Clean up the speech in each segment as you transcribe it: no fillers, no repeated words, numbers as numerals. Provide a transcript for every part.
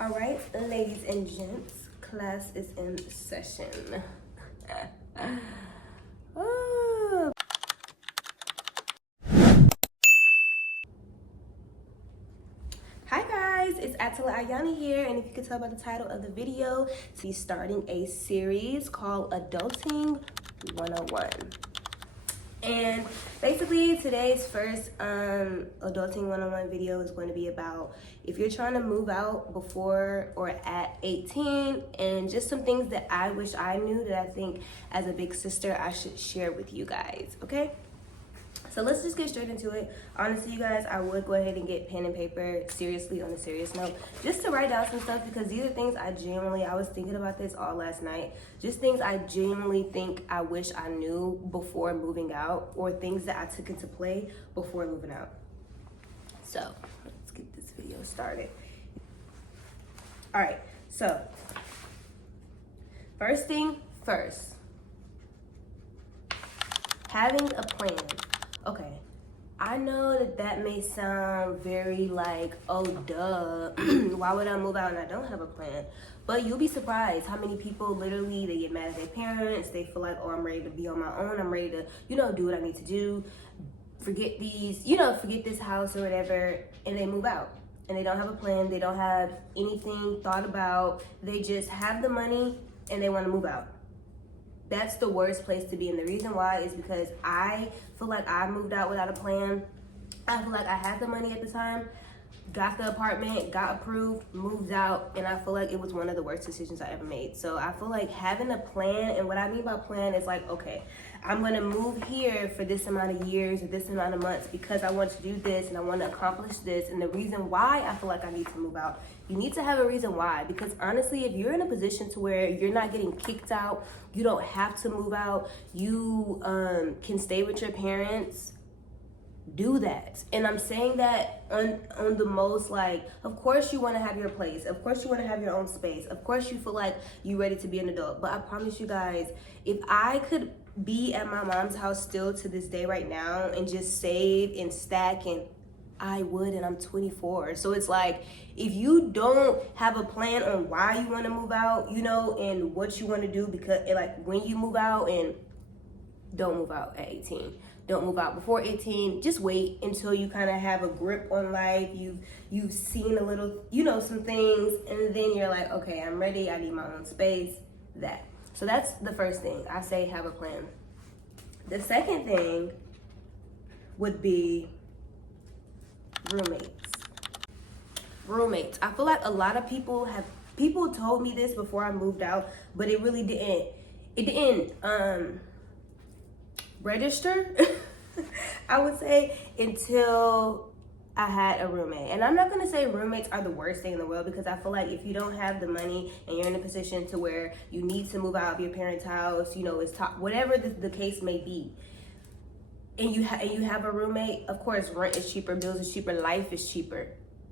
All right, ladies and gents, class is in session. Oh. Hi guys, it's Attila Ayani here, and if you can tell by the title of the video, she's starting a series called Adulting 101. And basically today's first Adulting 101 video is going to be about if you're trying to move out before or at 18, and just some things that I wish I knew that I think as a big sister I should share with you guys, okay? So let's just get straight into it. Honestly, you guys, I would go ahead and get pen and paper, seriously, on a serious note, just to write down some stuff, because these are things I was thinking about this all last night, just things I genuinely think I wish I knew before moving out, or things that I took into play before moving out. So let's get this video started. All right, so first thing first, having a plan. Okay, I know that may sound very like, oh duh, why would I move out and I don't have a plan? But you'll be surprised how many people literally, they get mad at their parents, they feel like, oh, I'm ready to be on my own, I'm ready to, do what I need to do, forget this house or whatever, and they move out. And they don't have a plan, they don't have anything thought about, they just have the money and they want to move out. That's the worst place to be, and the reason why is because I feel like I moved out without a plan. I feel like I had the money at the time, got the apartment, got approved, moved out, and I feel like it was one of the worst decisions I ever made. So I feel like having a plan, and what I mean by plan is like, okay, I'm gonna move here for this amount of years or this amount of months because I want to do this and I want to accomplish this. And the reason why I feel like I need to move out, you need to have a reason why, because honestly, if you're in a position to where you're not getting kicked out, you don't have to move out, you can stay with your parents, do that. And I'm saying that on the most, like, of course you want to have your place, of course you want to have your own space, of course you feel like you're ready to be an adult, but I promise you guys, if I could be at my mom's house still to this day right now and just save and stack, and I would, and I'm 24. So it's like, if you don't have a plan on why you want to move out, and what you want to do, because like when you move out, and don't move out at 18. Don't move out before 18. Just wait until you kind of have a grip on life. You've seen a little, some things, and then you're like, okay, I'm ready. I need my own space. That. So that's the first thing. I say have a plan. The second thing would be roommates. Roommates. I feel like a lot of people told me this before I moved out, but it really didn't. It didn't register, I would say, until I had a roommate. And I'm not gonna say roommates are the worst thing in the world, because I feel like if you don't have the money and you're in a position to where you need to move out of your parents' house, it's whatever the case may be, and you have a roommate, of course rent is cheaper, bills is cheaper, life is cheaper.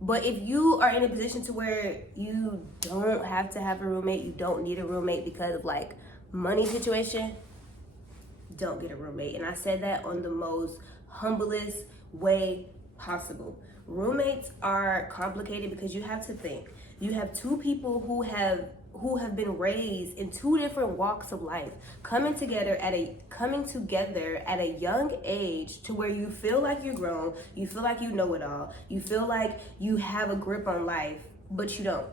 But if you are in a position to where you don't have to have a roommate, you don't need a roommate because of like money situation, don't get a roommate. And I said that on the most humblest way possible. Roommates are complicated because you have to think. You have two people who have been raised in two different walks of life, coming together at a young age, to where you feel like you're grown, you feel like you know it all, you feel like you have a grip on life, but you don't.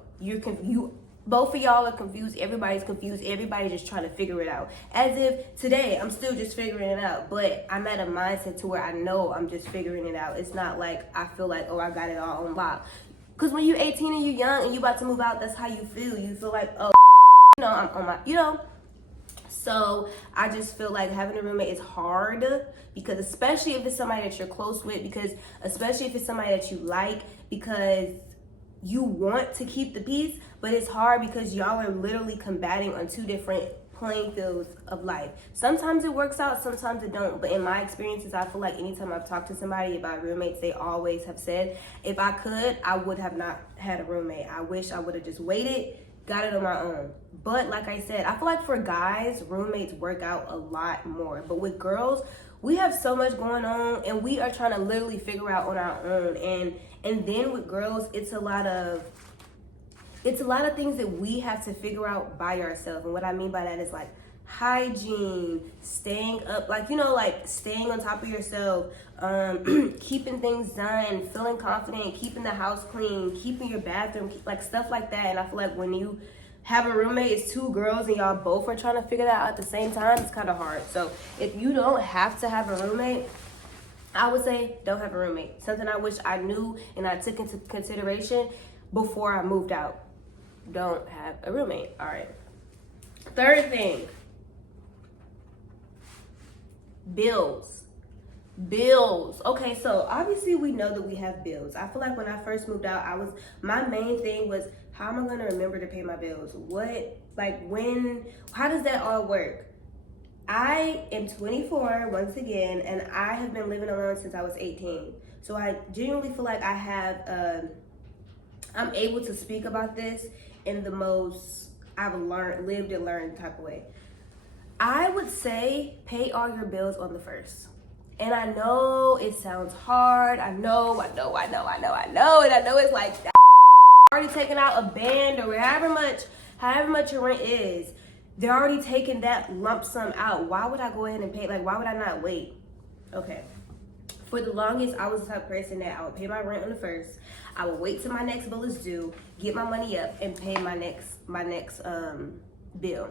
Both of y'all are confused. Everybody's confused. Everybody's just trying to figure it out. As if today I'm still just figuring it out, but I'm at a mindset to where I know I'm just figuring it out. It's not like I feel like, oh, I got it all on lock. Because when you're 18 and you're young and you're about to move out, that's how you feel. You feel like, oh, I'm on my, So I just feel like having a roommate is hard, because especially if it's somebody that you're close with, especially if it's somebody that you like, because you want to keep the peace, but it's hard because y'all are literally combating on two different playing fields of life. Sometimes it works out, sometimes it don't. But in my experiences, I feel like anytime I've talked to somebody about roommates, they always have said, if I could, I would have not had a roommate. I wish I would have just waited, got it on my own. But like I said, I feel like for guys, roommates work out a lot more. But with girls, we have so much going on, and we are trying to literally figure out on our own. And then with girls, it's a lot of it's a lot of things that we have to figure out by ourselves. And what I mean by that is like hygiene, staying up, like, you know, like staying on top of yourself, keeping things done, feeling confident, keeping the house clean, keeping your bathroom, like stuff like that. And I feel like when you have a roommate, it's two girls and y'all both are trying to figure that out at the same time, it's kind of hard. So if you don't have to have a roommate, I would say don't have a roommate. Something I wish I knew and I took into consideration before I moved out. Don't have a roommate. All right. Third thing, bills. Okay, so obviously we know that we have bills. I feel like when I first moved out, my main thing was, how am I going to remember to pay my bills? How does that all work? I am 24 once again, and I have been living alone since I was 18. So I genuinely feel like I'm able to speak about this in the most I've lived and learned type of way. I would say pay all your bills on the first. And I know it sounds hard. I know. And I know it's like already taking out a band or however much your rent is. They're already taking that lump sum out. Why would I go ahead and pay? Like, why would I not wait? Okay. For the longest, I was the type of person that I would pay my rent on the first. I would wait till my next bill is due, get my money up, and pay my next bill.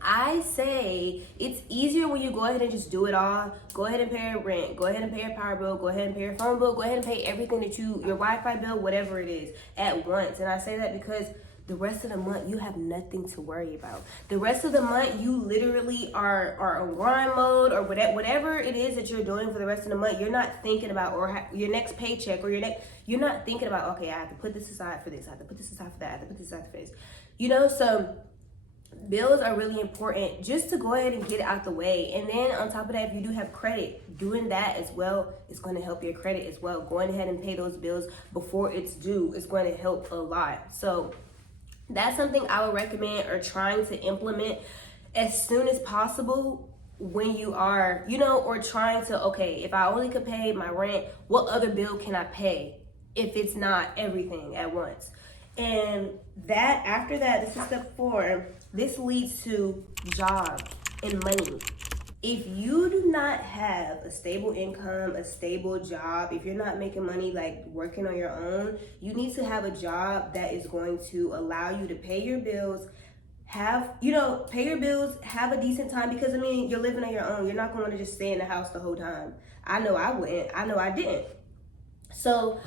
I say it's easier when you go ahead and just do it all. Go ahead and pay your rent. Go ahead and pay your power bill. Go ahead and pay your phone bill. Go ahead and pay everything that your Wi-Fi bill, whatever it is, at once. And I say that because the rest of the month, you have nothing to worry about. The rest of the month, you literally are on grind mode or whatever it is that you're doing for the rest of the month. You're not thinking about, your next paycheck or you're not thinking about, okay, I have to put this aside for this. I have to put this aside for that. I have to put this aside for this. You know, so bills are really important just to go ahead and get it out the way. And then on top of that, if you do have credit, doing that as well is going to help your credit as well. Going ahead and pay those bills before it's due is going to help a lot. So that's something I would recommend or trying to implement as soon as possible when you are, you know, or trying to, okay, if I only could pay my rent, what other bill can I pay if it's not everything at once? And that, after that, this is step 4. This leads to jobs and money. If you do not have a stable income, a stable job, if you're not making money like working on your own, you need to have a job that is going to allow you to pay your bills, pay your bills, have a decent time, because I mean, you're living on your own. You're not going to just stay in the house the whole time. I know I wouldn't. I know I didn't. So,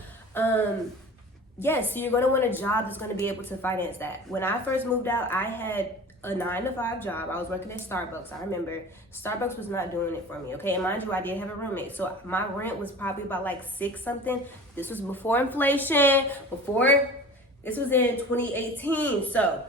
yes, so you're going to want a job that's going to be able to finance that. When I first moved out, I had a 9-to-5 job. I was working at Starbucks. I remember Starbucks was not doing it for me. Okay, and mind you, I did have a roommate, so my rent was probably about like $6 something. This was before inflation. This was in 2018. So,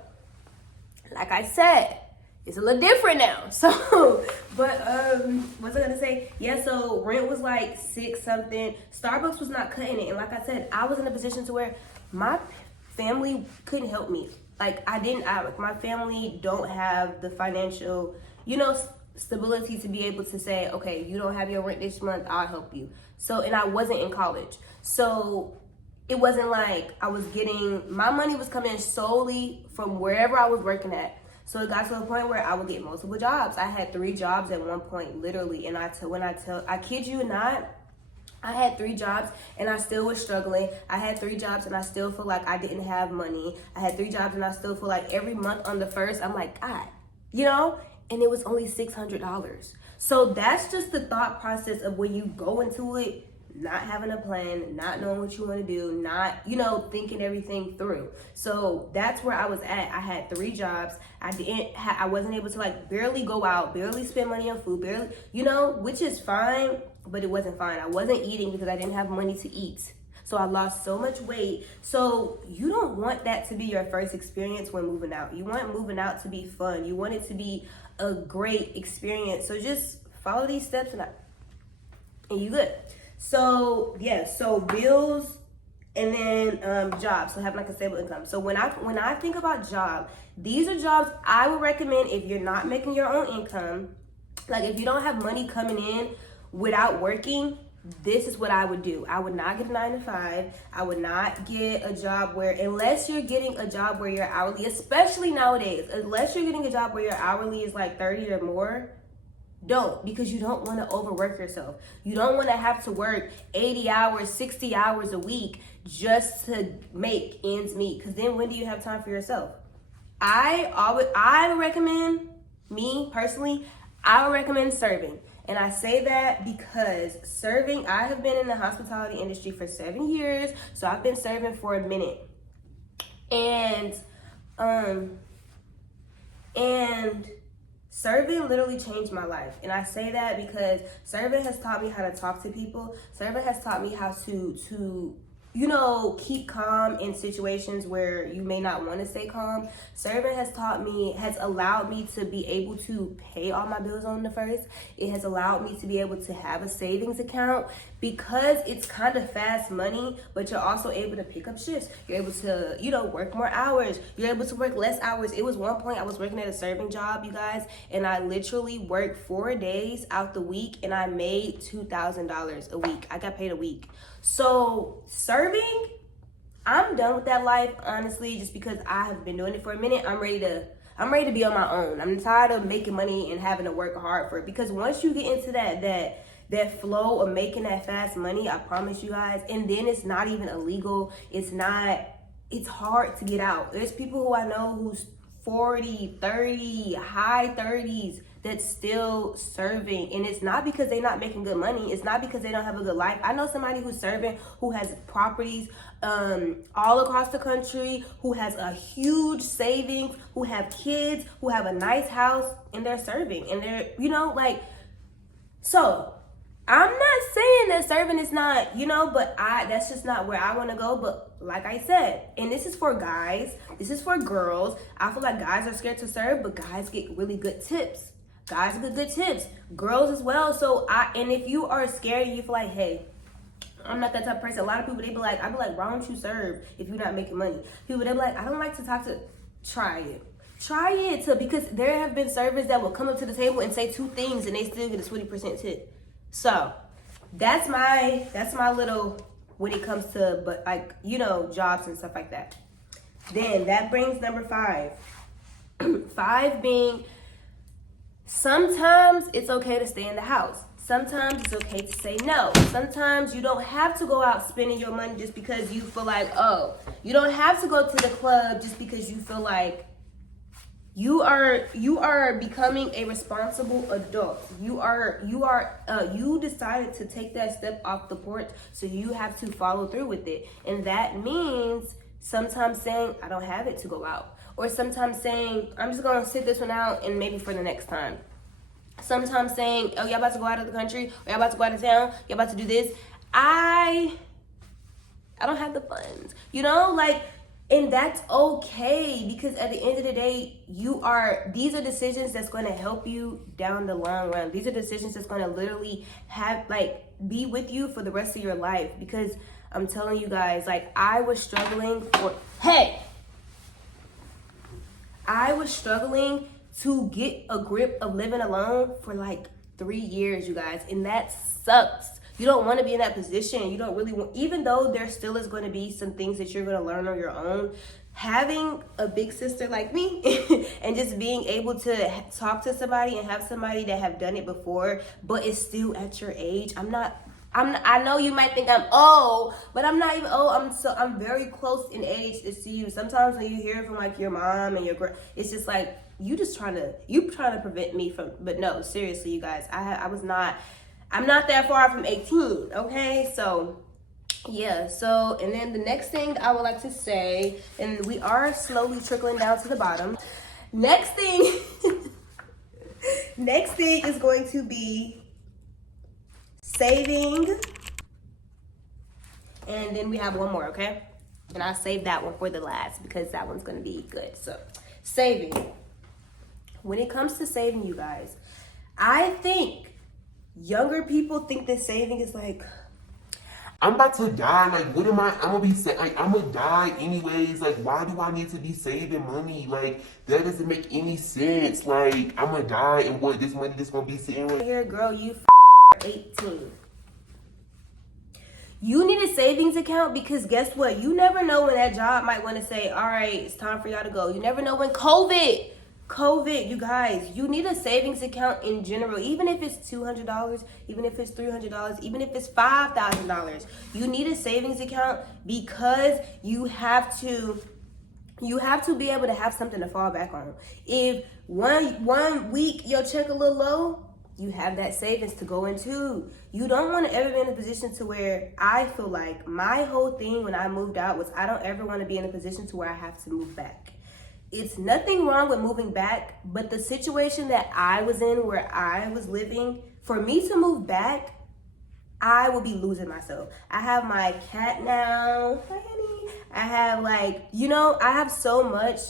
like I said, it's a little different now. So, but what was I gonna say? Yeah, so rent was like $6 something. Starbucks was not cutting it, and like I said, I was in a position to where my family couldn't help me. Like my family don't have the financial, stability to be able to say, okay, you don't have your rent this month, I'll help you. So, and I wasn't in college. So it wasn't like my money was coming solely from wherever I was working at. So it got to a point where I would get multiple jobs. I had 3 jobs at one point, literally. And I kid you not, I had 3 jobs and I still was struggling. I had 3 jobs and I still feel like I didn't have money. I had 3 jobs and I still feel like every month on the first, I'm like, God, and it was only $600. So that's just the thought process of when you go into it, not having a plan, not knowing what you want to do, not, thinking everything through. So that's where I was at. I had 3 jobs. I wasn't able to barely go out, barely spend money on food, barely, which is fine, but it wasn't fine. I wasn't eating because I didn't have money to eat. So I lost so much weight. So you don't want that to be your first experience when moving out. You want moving out to be fun. You want it to be a great experience. So just follow these steps and you good. So yeah, so bills and then jobs. So having a stable income. So when I think about job, these are jobs I would recommend if you're not making your own income. Like if you don't have money coming in without working, this is what I would do. I would not get a 9 to 5. I would not get a job where, unless you're getting a job where you're hourly, especially nowadays, unless you're getting a job where your hourly is like 30 or more, don't, because you don't want to overwork yourself. You don't want to have to work 80 hours, 60 hours a week just to make ends meet, because then when do you have time for yourself? I would recommend, me personally, I would recommend serving. And I say that because serving, I have been in the hospitality industry for 7 years, so I've been serving for a minute. And serving literally changed my life. And I say that because serving has taught me how to talk to people. Serving has taught me how to you know, keep calm in situations where you may not want to stay calm. Serving has allowed me to be able to pay all my bills on the first. It has allowed me to be able to have a savings account, because it's kind of fast money, but you're also able to pick up shifts. You're able to, you know, work more hours. You're able to work less hours. It was one point I was working at a serving job, you guys, and I literally worked 4 days out the week, and I made $2,000 a week. I got paid a week. So serving, I'm done with that life, honestly, just because I have been doing it for a minute. I'm ready to be on my own. I'm tired of making money and having to work hard for it, because once you get into that flow of making that fast money, I promise you guys, and then it's not even illegal. It's hard to get out. There's people who I know who's 40, 30, high 30s that's still serving, and it's not because they're not making good money. It's not because they don't have a good life. I know somebody who's serving who has properties all across the country, who has a huge savings, who have kids, who have a nice house, and they're serving, and they're, you know, like, so I'm not saying that serving is not, you know, but that's just not where I want to go. But like I said, and this is for guys, this is for girls. I feel like guys are scared to serve, but guys get really good tips. Guys get good tips. Girls as well. So and if you are scared and you feel like, hey, I'm not that type of person. A lot of people, I'd be like, why don't you serve if you're not making money? People, they be like, I don't like to talk to, try it. Try it, because there have been servers that will come up to the table and say 2 things and they still get a 20% tip. So that's my little, when it comes to, but like, you know, jobs and stuff like that. Then that brings number 5. 5 being, sometimes it's okay to stay in the house. Sometimes it's okay to say no. Sometimes you don't have to go out spending your money just because you feel like, oh, you don't have to go to the club just because you feel like you are becoming a responsible adult. You decided to take that step off the porch, so you have to follow through with it. And that means sometimes saying, I don't have it to go out. Or sometimes saying, I'm just gonna sit this one out and maybe for the next time. Sometimes saying, oh, y'all about to go out of the country, or y'all about to go out of town, y'all about to do this. I don't have the funds, you know, like, and that's okay, because at the end of the day, these are decisions that's going to help you down the long run. These are decisions that's going to literally be with you for the rest of your life. Because I'm telling you guys, like, I was struggling to get a grip of living alone for like 3 years, you guys, and that sucks. You don't want to be in that position. You don't really want, even though there still is going to be some things that you're going to learn on your own, having a big sister like me and just being able to talk to somebody and have somebody that have done it before, but is still at your age. I know you might think I'm old, but I'm not even old. I'm very close in age to you. Sometimes when you hear from like your mom and your it's just like, you trying to prevent me from, but no, seriously, you guys, I'm not that far from 18, okay? So, yeah, so, and then the next thing I would like to say, and we are slowly trickling down to the bottom. Next thing is going to be saving. And then we have one more, okay? And I'll save that one for the last, because that one's gonna be good. So, saving. When it comes to saving, you guys, I think younger people think that saving is like, I'm about to die. Like, what am I? I'm gonna be like, I'm gonna die anyways. Like, why do I need to be saving money? Like, that doesn't make any sense. Like, I'm gonna die, and what? This money just gonna be sitting right here, girl, you 18. You need a savings account because guess what? You never know when that job might want to say, all right, it's time for y'all to go. You never know when COVID, you guys, you need a savings account in general. Even if it's $200, even if it's $300, even if it's $5,000, you need a savings account because you have to be able to have something to fall back on. If one week your check a little low, you have that savings to go into. You don't want to ever be in a position to where I feel like my whole thing when I moved out was I don't ever want to be in a position to where I have to move back. It's nothing wrong with moving back, but the situation that I was in where I was living, for me to move back, I will be losing myself. I have my cat now. Hi, honey. I have I have so much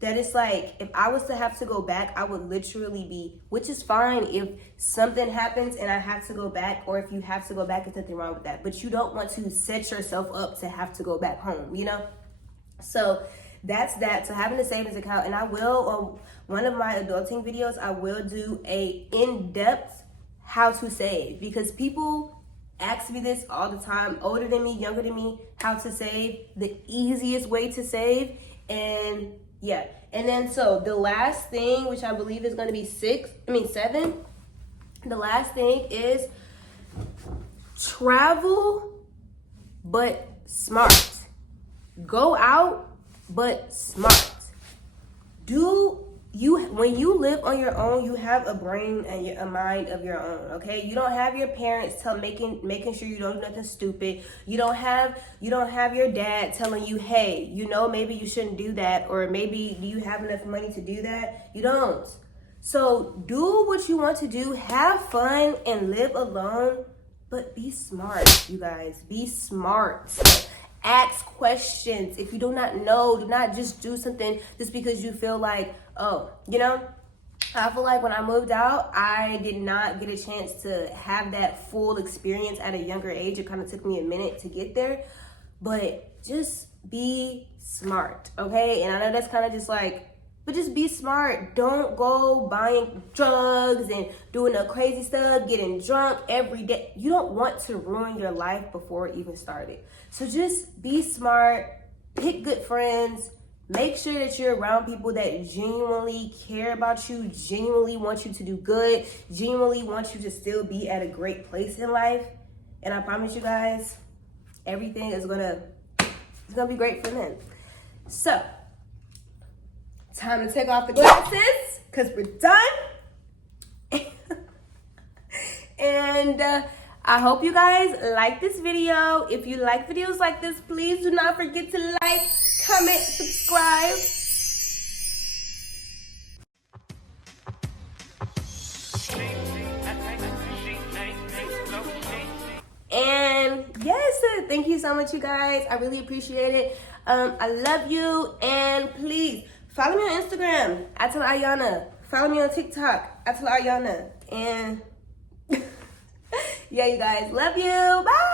that it's like, if I was to have to go back, I would literally be, which is fine if something happens and I have to go back, or if you have to go back, there's nothing wrong with that. But you don't want to set yourself up to have to go back home, So that's that. So having a savings account, and I will, on one of my adulting videos, I will do a in-depth how to save, because people ask me this all the time, older than me, younger than me, how to save, the easiest way to save. And yeah, and then so the last thing, which I believe is going to be 7, the last thing is travel, but smart. Go out, but smart. When you live on your own, you have a brain and a mind of your own, okay? You don't have your parents making sure you don't do nothing stupid. You don't have your dad telling you, hey, maybe you shouldn't do that, or maybe do you have enough money to do that? You don't. So do what you want to do, have fun, and live alone, but be smart, you guys. Be smart. Ask questions. If you do not know, do not just do something just because you feel like, I feel like when I moved out, I did not get a chance to have that full experience at a younger age. It kind of took me a minute to get there, but just be smart, okay? And I know that's kind of just like, but just be smart. Don't go buying drugs and doing the crazy stuff, getting drunk every day. You don't want to ruin your life before it even started. So just be smart, pick good friends, make sure that you're around people that genuinely care about you, genuinely want you to do good, genuinely want you to still be at a great place in life. And I promise you guys, everything is gonna be great for them. So, time to take off the glasses, because we're done. And I hope you guys like this video. If you like videos like this, please do not forget to like, comment, subscribe. And yes, thank you so much, you guys. I really appreciate it. I love you. And please follow me on Instagram, @Ayana. Follow me on TikTok, @Ayana. And yeah, you guys, love you. Bye.